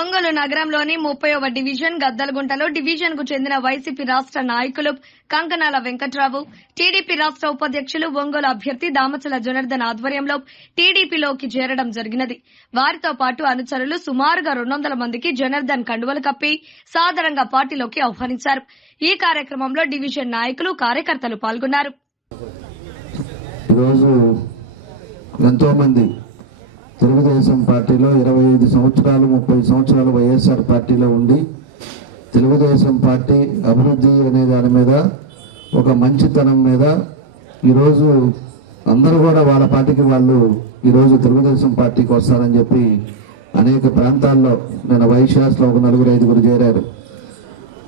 ఒంగోలు నగరంలోని 30వ division గద్దలగుంటలో division కు చెందిన వైసీపీ రాష్ట్ర నాయకులు కంకనాల వెంకట్రావు, టీడీపీ రాష్ట్ర ఉపాధ్యక్షులు ఒంగోలు అభ్యర్థి దామచల జనార్దన్ ఆధ్వర్యంలో టీడీపీలోకి చేరడం జరిగినది. వారితో పాటు అనుచరులు సుమారుగా 200 మందికి జనార్దన్ కండువలు కప్పి సాదరంగా పార్టీలోకి ఆహ్వానించారు. ఈ కార్యక్రమంలో డివిజన్ నాయకులు, కార్యకర్తలు పాల్గొన్నారు. తెలుగుదేశం పార్టీలో 25 సంవత్సరాలు 30 సంవత్సరాలు వైఎస్ఆర్ పార్టీలో ఉండి తెలుగుదేశం పార్టీ అభివృద్ధి అనే దాని మీద ఒక మంచితనం మీద ఈరోజు అందరూ కూడా వాళ్ళ పార్టీకి వాళ్ళు ఈరోజు తెలుగుదేశం పార్టీకి వస్తారని చెప్పి అనేక ప్రాంతాల్లో నేను వైశ్యాస్లో ఒక 4-5 చేరారు,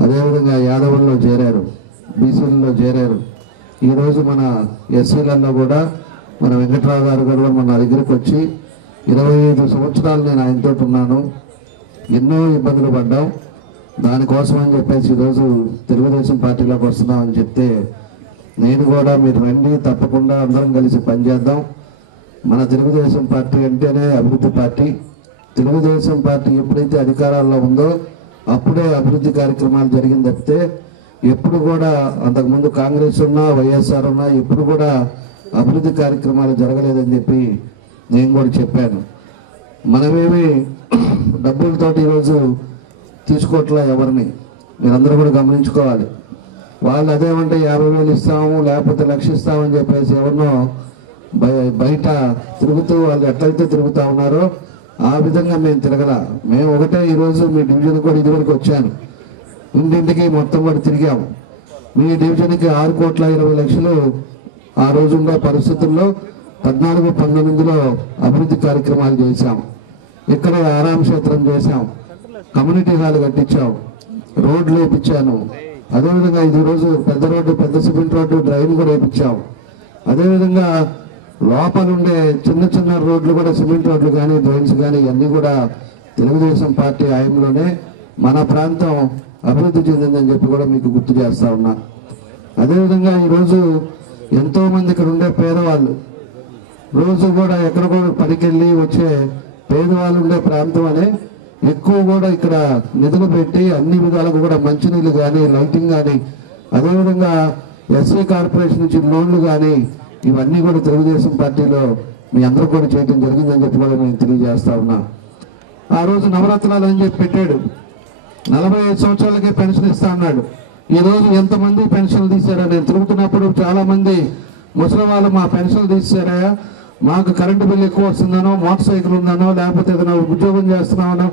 అదేవిధంగా యాదవుల్లో చేరారు, బీసీలలో చేరారు. ఈరోజు మన ఎస్సీలలో కూడా మన వెంకట్రావు గారు కూడా మన దగ్గరికి వచ్చి 25 సంవత్సరాలు నేను ఆయనతో ఉన్నాను, ఎన్నో ఇబ్బందులు పడ్డాం, దానికోసం అని చెప్పేసి ఈరోజు తెలుగుదేశం పార్టీలోకి వస్తున్నాం అని చెప్తే నేను కూడా మీరు రండి, తప్పకుండా అందరం కలిసి పనిచేద్దాం. మన తెలుగుదేశం పార్టీ అంటేనే అభివృద్ధి పార్టీ. తెలుగుదేశం పార్టీ ఎప్పుడైతే అధికారాల్లో ఉందో అప్పుడే అభివృద్ధి కార్యక్రమాలు జరిగింది తప్పితే ఎప్పుడు కూడా అంతకుముందు కాంగ్రెస్ ఉన్నా వైఎస్ఆర్ ఉన్నా ఎప్పుడు కూడా అభివృద్ధి కార్యక్రమాలు జరగలేదని చెప్పి నేను కూడా చెప్పాను. మనమేమి డబ్బులతోటి ఈరోజు తీసుకోవట్లే ఎవరిని, మీరందరూ కూడా గమనించుకోవాలి. వాళ్ళు అదేమంటే 50,000 ఇస్తాము లేకపోతే 1,00,000 ఇస్తామని చెప్పేసి ఎవరినో బయట తిరుగుతూ వాళ్ళు ఎట్లయితే తిరుగుతూ ఉన్నారో ఆ విధంగా మేము తిరగల. మేము ఒకటే ఈరోజు మీ డివిజన్ కూడా ఇదివరకు వచ్చాను, ఇంటింటికి మొత్తం కూడా తిరిగాము. మీ డివిజన్కి 6,20,00,000 ఆ రోజున్న పరిస్థితుల్లో 14-19లో అభివృద్ధి కార్యక్రమాలు చేశాం. ఇక్కడ ఆరామ క్షేత్రం చేశాం, కమ్యూనిటీ హాల్ కట్టించాం, రోడ్లు వేయించాను. అదేవిధంగా ఇది రోజు పెద్ద రోడ్డు, పెద్ద సిమెంట్ రోడ్డు, డ్రైన్ కూడా వేయించాం. అదేవిధంగా లోపలుండే చిన్న చిన్న రోడ్లు కూడా సిమెంట్ రోడ్లు కానీ డ్రైన్స్ కానీ ఇవన్నీ కూడా తెలుగుదేశం పార్టీ హయాంలోనే మన ప్రాంతం అభివృద్ధి చెందిందని చెప్పి కూడా మీకు గుర్తు చేస్తా ఉన్నా. అదేవిధంగా ఈరోజు ఎంతో మంది ఇక్కడ ఉండే పేదవాళ్ళు రోజు కూడా ఎక్కడ కూడా పనికెళ్ళి వచ్చే పేదవాళ్ళు ఉండే ప్రాంతం అనే ఎక్కువ కూడా ఇక్కడ నిధులు పెట్టి అన్ని విధాలకు కూడా మంచినీళ్ళు కానీ లైటింగ్ కానీ అదేవిధంగా ఎస్సీ కార్పొరేషన్ నుంచి లోన్లు కానీ ఇవన్నీ కూడా తెలుగుదేశం పార్టీలో మీ అందరూ కూడా చేయడం జరిగిందని చెప్పి కూడా నేను తెలియజేస్తా ఉన్నా. ఆ రోజు నవరత్నాలు అని చెప్పి పెట్టాడు, 45 సంవత్సరాలకే పెన్షన్ ఇస్తా అన్నాడు. ఈరోజు ఎంతమంది పెన్షన్లు తీశారా? నేను తిరుగుతున్నప్పుడు చాలా మంది ముసలి వాళ్ళు మా పెన్షన్లు తీసారా, మాకు కరెంటు బిల్లు ఎక్కువ వస్తుందనో, మోటార్ సైకిల్ ఉందనో, లేకపోతే ఏదైనా ఉద్యోగం చేస్తున్నామనో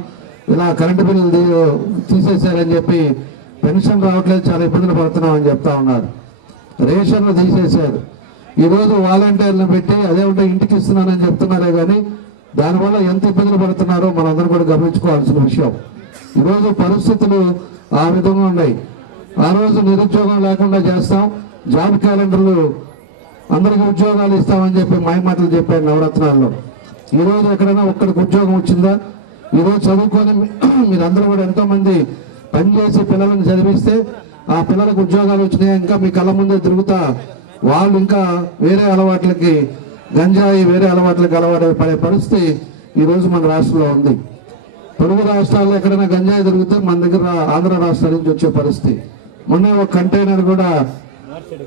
ఇలా కరెంటు బిల్లులు తీసేశారని చెప్పి పెన్షన్ రావట్లేదు, చాలా ఇబ్బందులు పడుతున్నాం అని చెప్తా ఉన్నారు. రేషన్లు తీసేశారు. ఈరోజు వాలంటీర్లను పెట్టి అదేమంటే ఇంటికి ఇస్తున్నానని చెప్తున్నారే కానీ దానివల్ల ఎంత ఇబ్బందులు పడుతున్నారో మనందరూ కూడా గమనించుకోవాల్సిన విషయం. ఈరోజు పరిస్థితులు ఆ విధంగా ఉన్నాయి. ఆ రోజు నిరుద్యోగం లేకుండా చేస్తాం, జాబ్ క్యాలెండర్లు అందరికి ఉద్యోగాలు ఇస్తామని చెప్పి మాయమాటలు చెప్పారు నవరత్నాల్లో. ఈరోజు ఎక్కడైనా ఒక్కడికి ఉద్యోగం వచ్చిందా? ఈరోజు చదువుకొని మీరందరూ కూడా ఎంతో మంది పనిచేసి పిల్లలను చదివిస్తే ఆ పిల్లలకు ఉద్యోగాలు వచ్చినాయి, ఇంకా మీ కళ్ళ ముందే తిరుగుతా వాళ్ళు ఇంకా వేరే అలవాట్లకి గంజాయి వేరే అలవాట్లకి అలవాటు పడే పరిస్థితి ఈరోజు మన రాష్ట్రంలో ఉంది. పొరుగు రాష్ట్రాల్లో ఎక్కడైనా గంజాయి దొరికితే మన దగ్గర ఆంధ్ర రాష్ట్రం నుంచి వచ్చే పరిస్థితి. మొన్న ఒక కంటైనర్ కూడా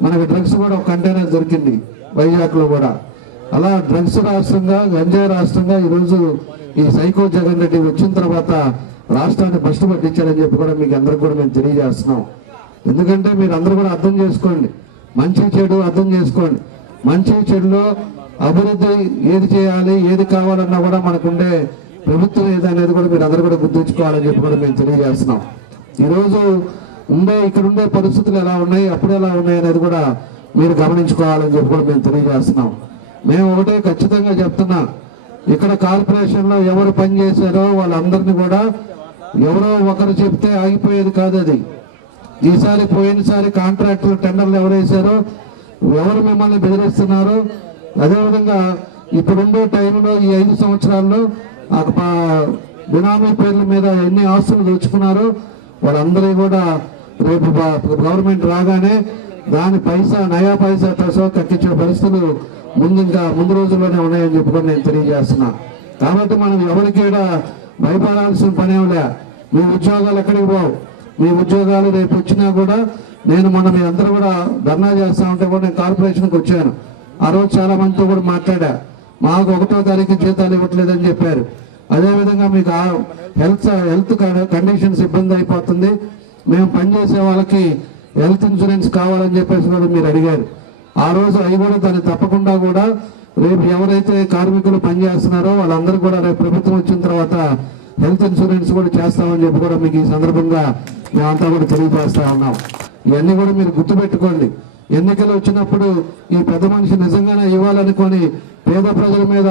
మనకి డ్రగ్స్ కూడా ఒక కంటైనర్ దొరికింది వైజాగ్లో కూడా. అలా డ్రగ్స్ రాష్ట్రంగా గంజాయి రాష్ట్రంగా ఈరోజు ఈ సైకో జగన్ రెడ్డి వచ్చిన తర్వాత రాష్ట్రాన్ని భ్రష్టు పట్టించారని చెప్పి కూడా మీకు అందరికి కూడా మేము తెలియజేస్తున్నాం. ఎందుకంటే మీరు అందరూ కూడా అర్థం చేసుకోండి, మంచి చెడు అర్థం చేసుకోండి. మంచి చెడులో అభివృద్ధి ఏది చేయాలి, ఏది కావాలన్నా కూడా మనకుండే ప్రభుత్వం ఏదనేది కూడా మీరు అందరూ కూడా గుర్తుంచుకోవాలని చెప్పి కూడా మేము తెలియజేస్తున్నాం. ఈరోజు ఇక్కడ ఉండే పరిస్థితులు ఎలా ఉన్నాయి, అప్పుడు ఎలా ఉన్నాయి అనేది కూడా మీరు గమనించుకోవాలని చెప్పి కూడా మేము తెలియజేస్తున్నాం. మేము ఒకటే ఖచ్చితంగా చెప్తున్నా, ఇక్కడ కార్పొరేషన్లో ఎవరు పనిచేశారో వాళ్ళందరినీ కూడా ఎవరో ఒకరు చెప్తే ఆగిపోయేది కాదు అది. ఈసారి పోయినసారి కాంట్రాక్టులు టెండర్లు ఎవరు వేశారో, ఎవరు మిమ్మల్ని బెదిరిస్తున్నారో, అదేవిధంగా ఇప్పుడుండే టైంలో ఈ 5 సంవత్సరాల్లో బినామీ పేర్ల మీద ఎన్ని ఆస్తులు దోచుకున్నారో వాళ్ళందరూ కూడా రేపు గవర్నమెంట్ రాగానే దాని నయా పైసా కక్కించే పరిస్థితులు ముందు రోజుల్లోనే ఉన్నాయని చెప్పుకొని నేను తెలియజేస్తున్నా. కాబట్టి మనం ఎవరికి భయపడాల్సిన పనేంలే. మీ ఉద్యోగాలు ఎక్కడికి పోవు. మీ ఉద్యోగాలు రేపు వచ్చినా కూడా నేను మొన్న మీ అందరూ కూడా ధర్నా చేస్తా ఉంటే కూడా నేను కార్పొరేషన్కి వచ్చాను. ఆ రోజు చాలా మందితో కూడా మాట్లాడా. మాకు 1వ తారీఖు జీతాలు ఇవ్వట్లేదని చెప్పారు. అదేవిధంగా మీకు హెల్త్ కండిషన్స్ ఇబ్బంది అయిపోతుంది, మేము పనిచేసే వాళ్ళకి హెల్త్ ఇన్సూరెన్స్ కావాలని చెప్పేసి కూడా మీరు అడిగారు. ఆ రోజు అవి కూడా దాన్ని తప్పకుండా కూడా రేపు ఎవరైతే కార్మికులు పనిచేస్తున్నారో వాళ్ళందరూ కూడా రేపు ప్రభుత్వం వచ్చిన తర్వాత హెల్త్ ఇన్సూరెన్స్ కూడా చేస్తామని చెప్పి కూడా మీకు ఈ సందర్భంగా మేమంతా కూడా తెలియజేస్తా ఉన్నాం. ఇవన్నీ కూడా మీరు గుర్తుపెట్టుకోండి. ఎన్నికలు వచ్చినప్పుడు ఈ పెద్ద మనిషి నిజంగానే ఇవ్వాలనుకొని పేద ప్రజల మీద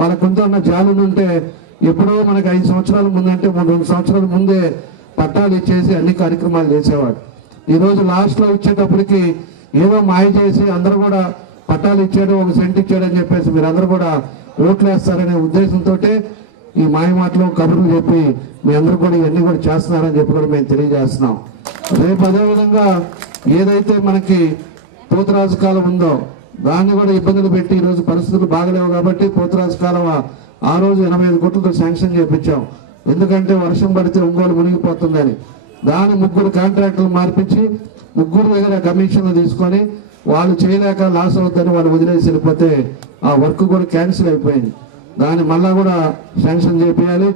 వాళ్ళకుంటూ ఉన్న జాలులు ఉంటే ఎప్పుడో మనకి 5 సంవత్సరాల ముందంటే 2 సంవత్సరాల ముందే పట్టాలు ఇచ్చేసి అన్ని కార్యక్రమాలు చేసేవాడు. ఈ రోజు లాస్ట్ లో ఇచ్చేటప్పటికి ఏదో మాయ చేసి అందరూ కూడా పట్టాలు ఇచ్చాడు, 1 సెంట్ ఇచ్చాడు అని చెప్పేసి మీరు అందరూ కూడా ఓట్లు వేస్తారనే ఉద్దేశంతో ఈ మాయ మాటలు కబుర్లు చెప్పి మీ అందరూ కూడా ఇవన్నీ కూడా చేస్తున్నారని చెప్పి కూడా మేము తెలియజేస్తున్నాం. రేపు అదేవిధంగా ఏదైతే మనకి పోతురాజు కాలం ఉందో దాన్ని కూడా ఇబ్బందులు పెట్టి ఈ రోజు పరిస్థితులు బాగలేవు కాబట్టి పోతురాజు కాలం ఆ రోజు 85 కోట్లతో శాంక్షన్ చేయించాం. ఎందుకంటే వర్షం పడితే ఒంగోలు మునిగిపోతుందని. దాని 3 కాంట్రాక్టులు మార్పించి 3 దగ్గర కమిషన్లు తీసుకొని వాళ్ళు చేయలేక లాస్ అవుతుందని వాళ్ళు వదిలేసి వెళ్ళిపోతే ఆ వర్క్ కూడా క్యాన్సిల్ అయిపోయింది. దాన్ని మళ్ళా కూడా శాంక్షన్ చేయాలి.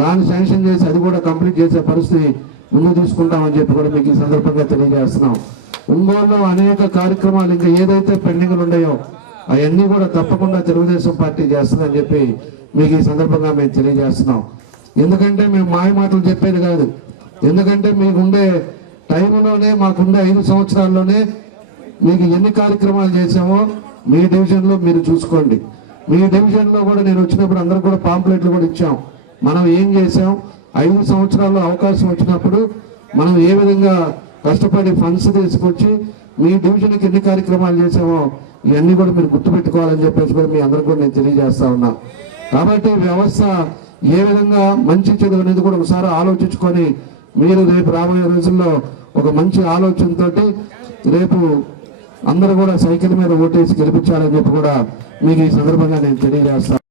దాన్ని శాంక్షన్ చేసి అది కూడా కంప్లీట్ చేసే పరిస్థితి ముందు తీసుకుంటామని చెప్పి కూడా మీకు ఈ సందర్భంగా తెలియజేస్తున్నాం. ఒంగోలులో అనేక కార్యక్రమాలు ఇంకా ఏదైతే పెండింగ్లు ఉన్నాయో అవన్నీ కూడా తప్పకుండా తెలుగుదేశం పార్టీ చేస్తుందని చెప్పి మీకు ఈ సందర్భంగా మేము తెలియజేస్తున్నాం. ఎందుకంటే మేము మాయ మాటలు చెప్పేది కాదు. ఎందుకంటే మీకుండే టైంలోనే మాకుండే 5 సంవత్సరాల్లోనే మీకు ఎన్ని కార్యక్రమాలు చేసామో మీ డివిజన్లో మీరు చూసుకోండి. మీ డివిజన్లో కూడా నేను వచ్చినప్పుడు అందరూ కూడా పాంప్లెట్లు కూడా ఇచ్చాం. మనం ఏం చేసాం, 5 సంవత్సరాల్లో అవకాశం వచ్చినప్పుడు మనం ఏ విధంగా కష్టపడి ఫండ్స్ తీసుకొచ్చి మీ డివిజన్కి ఎన్ని కార్యక్రమాలు చేసామో ఇవన్నీ కూడా మీరు గుర్తుపెట్టుకోవాలని చెప్పేసి కూడా మీ అందరూ కూడా నేను తెలియజేస్తా ఉన్నా. కాబట్టి వ్యవస్థ ఏ విధంగా మంచి చెడు అనేది కూడా ఒకసారి ఆలోచించుకొని మీరు రేపు రాబోయే రోజుల్లో ఒక మంచి ఆలోచనతోటి రేపు అందరూ కూడా సైకిల్ మీద ఓటేసి గెలిపించాలని చెప్పి కూడా మీకు ఈ సందర్భంగా నేను తెలియజేస్తాను.